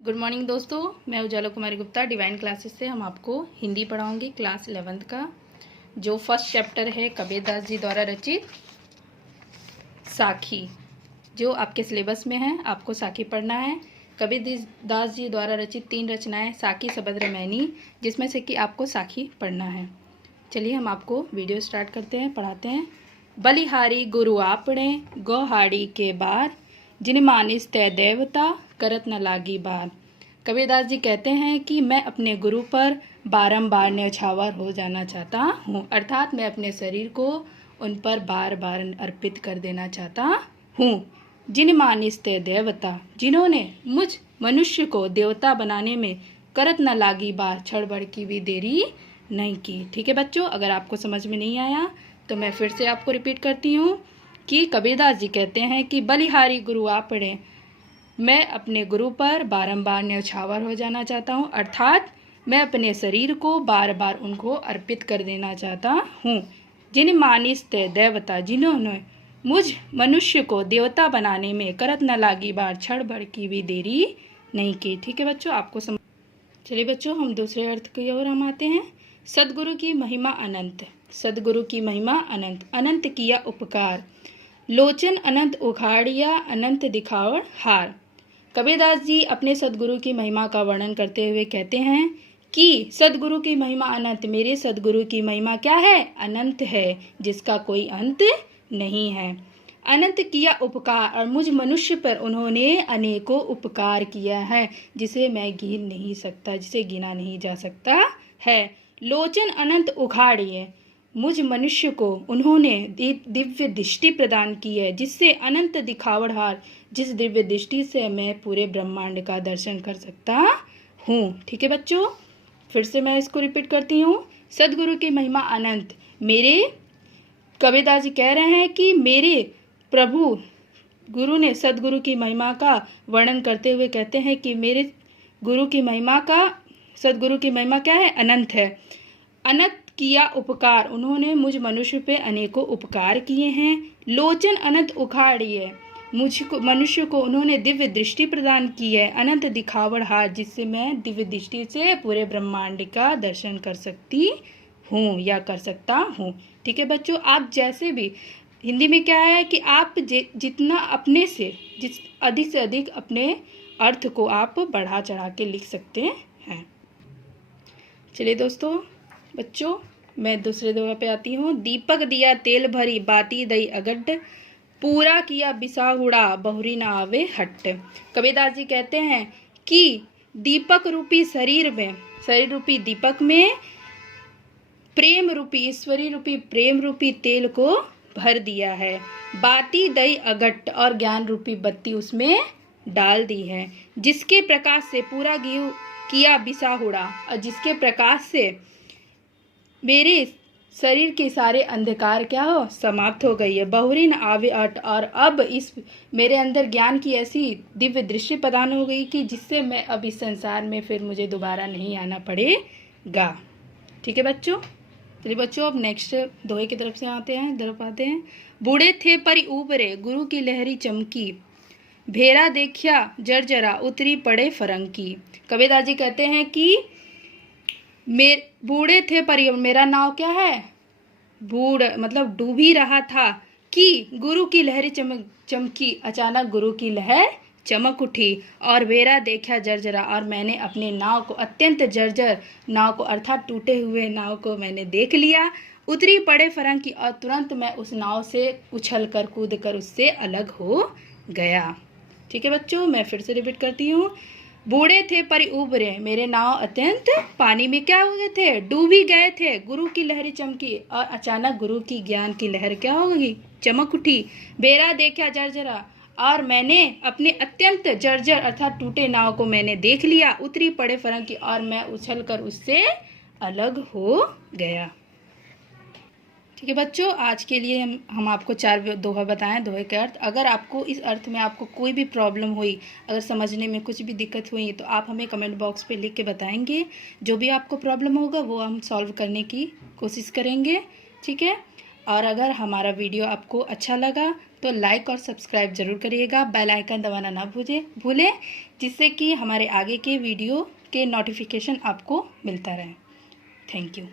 Good morning दोस्तों, मैं उजाला कुमारी Gupta divine classes से हम आपको हिंदी पढ़ाऊंगी क्लास 11th का जो फर्स्ट चैप्टर है कबीरदास जी द्वारा रचित साखी। जो आपके सिलेबस में है, आपको साखी पढ़ना है। कबीरदास जी द्वारा रचित 3 रचनाएं साखी सबद मैनी, जिसमें से कि आपको साखी पढ़ना है। चलिए हम आपको वीडियो स्टार्ट करते हैं, पढ़ाते हैं। बलिहारी गुरु आपणे गौहाड़ी के बार, जिन मानिस तय देवता करत न लागी बार। कबीरदास जी कहते हैं कि मैं अपने गुरु पर बारंबार न्यौछावर हो जाना चाहता हूँ, अर्थात मैं अपने शरीर को उन पर बार बार अर्पित कर देना चाहता हूँ। जिन मानिस तय देवता, जिन्होंने मुझ मनुष्य को देवता बनाने में करत न लागी बार, क्षण भर की भी देरी नहीं की। ठीक है बच्चों, अगर आपको समझ में नहीं आया तो मैं फिर से आपको रिपीट करती हूँ कि कबीरदास जी कहते हैं कि बलिहारी गुरु आपणे, मैं अपने गुरु पर बारंबार न्यौछावर हो जाना चाहता हूँ, अर्थात मैं अपने शरीर को बार बार उनको अर्पित कर देना चाहता हूँ। जिन मानिस तय देवता, जिन्होंने मुझ मनुष्य को देवता बनाने में करत न लागी बार, क्षण भर की भी देरी नहीं की। ठीक है बच्चों, आपको समझ। चलिए बच्चों, हम दूसरे अर्थ की ओर हम आते हैं। सदगुरु की महिमा अनंत, सदगुरु की महिमा अनंत, अनंत किया उपकार, लोचन अनंत उखाड़िया, अनंत दिखावड़ हार। कबीरदास जी अपने सदगुरु की महिमा का वर्णन करते हुए कहते हैं कि सदगुरु की महिमा अनंत, मेरे सदगुरु की महिमा क्या है? अनंत है, जिसका कोई अंत नहीं है। अनंत किया उपकार, और मुझ मनुष्य पर उन्होंने अनेकों उपकार किया है, जिसे मैं गिन नहीं सकता, जिसे गिना नहीं जा सकता है। लोचन अनंत उखाड़िए, मुझ मनुष्य को उन्होंने दिव्य दृष्टि प्रदान की है, जिससे अनंत दिखावड़हार, जिस दिव्य दृष्टि से मैं पूरे ब्रह्मांड का दर्शन कर सकता हूँ। ठीक है बच्चों, फिर से मैं इसको रिपीट करती हूँ। सदगुरु की महिमा अनंत, मेरे कबीरदास जी कह रहे हैं कि मेरे प्रभु गुरु ने सदगुरु की महिमा का वर्णन करते हुए कहते हैं कि मेरे गुरु की महिमा का, सदगुरु की महिमा क्या है? अनंत है। अनंत किया उपकार, उन्होंने मुझ मनुष्य पे अनेकों उपकार किए हैं। लोचन अनंत उखाड़िए, मुझको मनुष्य को उन्होंने दिव्य दृष्टि प्रदान की है। अनंत दिखावड़ हार, जिससे मैं दिव्य दृष्टि से पूरे ब्रह्मांड का दर्शन कर सकती हूँ या कर सकता हूँ। ठीक है बच्चों, आप जैसे भी, हिंदी में क्या है कि आप जितना अपने से अधिक से अधिक अपने अर्थ को आप बढ़ा चढ़ा के लिख सकते हैं। चलिए दोस्तों बच्चों, मैं दूसरे दोहा पे आती हूँ। दीपक दिया तेल भरी, बाती दई अगड्ड, पूरा किया बिसाहुड़ा, बहुरी ना आवे हट। कबीरदास जी कहते हैं कि दीपक रूपी शरीर में, शरीर रूपी दीपक में प्रेम रूपी, ईश्वरी रूपी प्रेम रूपी तेल को भर दिया है। बाती दई अगट्ट, और ज्ञान रूपी बत्ती उसमें डाल दी है, जिसके प्रकाश से पूरा किया बिसाहुड़ा, और जिसके प्रकाश से मेरे शरीर के सारे अंधकार क्या हो, समाप्त हो गई है। बहुरीन आवे अट, और अब इस मेरे अंदर ज्ञान की ऐसी दिव्य दृष्टि प्रदान हो गई कि जिससे मैं अब इस संसार में फिर मुझे दोबारा नहीं आना पड़ेगा। ठीक है बच्चों, चलिए बच्चों अब नेक्स्ट दोहे की तरफ से आते हैं। बूढ़े थे परी ऊपरे, गुरु की लहरी चमकी, भेरा देखिया जर्जरा, उतरी पड़े फरंकी। कबीरदास जी कहते हैं कि बूढ़े थे पर, मेरा नाव क्या है? बूढ़ मतलब डूब ही रहा था कि गुरु की लहरी चमकी, अचानक गुरु की लहर चमक उठी, और वेरा देखा जर्जरा, और मैंने अपने नाव को, अत्यंत जर्जर नाव को, अर्थात टूटे हुए नाव को मैंने देख लिया। उतरी पड़े फरंकी, और तुरंत मैं उस नाव से उछल कर कूद कर उससे अलग हो गया। ठीक है बच्चों, मैं फिर से रिपीट करती हूँ। बूढ़े थे पर उबरे, मेरे नाव अत्यंत पानी में क्या हो गए थे? डूब ही गए थे। गुरु की लहरी चमकी, और अचानक गुरु की ज्ञान की लहर क्या हो गई? चमक उठी। बेरा देखा जर्जरा, और मैंने अपने अत्यंत जर्जर अर्थात टूटे नाव को मैंने देख लिया। उतरी पड़े फरंकी, और मैं उछल कर उससे अलग हो गया। ठीक है बच्चों, आज के लिए हम आपको 4 दोहा बताएं, दोहे के अर्थ। अगर आपको इस अर्थ में आपको कोई भी प्रॉब्लम हुई, अगर समझने में कुछ भी दिक्कत हुई, तो आप हमें कमेंट बॉक्स पे लिख के बताएंगे। जो भी आपको प्रॉब्लम होगा वो हम सॉल्व करने की कोशिश करेंगे। ठीक है, और अगर हमारा वीडियो आपको अच्छा लगा तो लाइक और सब्सक्राइब ज़रूर करिएगा। बेल आइकन दबाना ना भूलें, जिससे कि हमारे आगे के वीडियो के नोटिफिकेशन आपको मिलता रहे। Thank you.